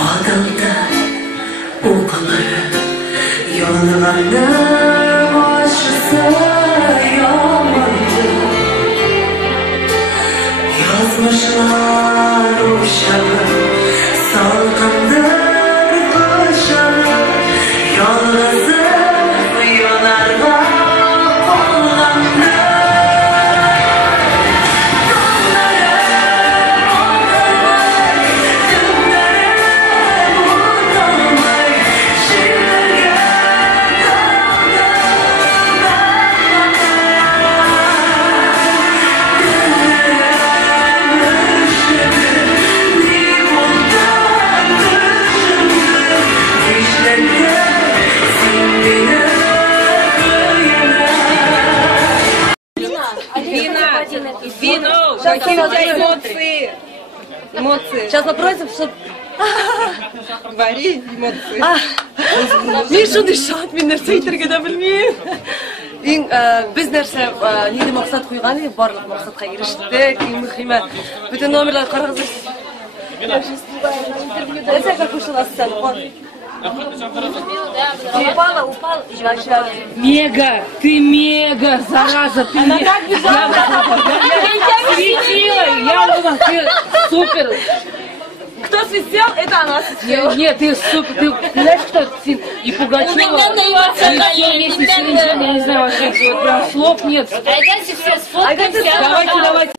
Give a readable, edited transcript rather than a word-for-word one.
Odamda o'qilib yolg'onlar boshisa yomondir. Yozmishlar o'shalar salqindir qo'shalar yolg'izib yo'narga qolganlar. Вино! Какие у тебя эмоции? Эмоции. Сейчас попросим, чтобы... Говори эмоции. Мен шуны шат, мен нәрсе айтырға да білмеймін. Біз нәрсе неде мақсат қойған, барлық мақсатқа еріштік. Мухима, бүтін номерлар қарағызыр. Нәрсе как вышла сцена? Упала. Мега, ты мега, зараза, ты Она так бежала. Я думала, ты супер. Кто свистел, это она свистела. Нет, ты супер, ты знаешь, кто и Пугачева, и все, я не знаю вообще, вот прям слов нет. Давайте все сфоткаемся. Давайте.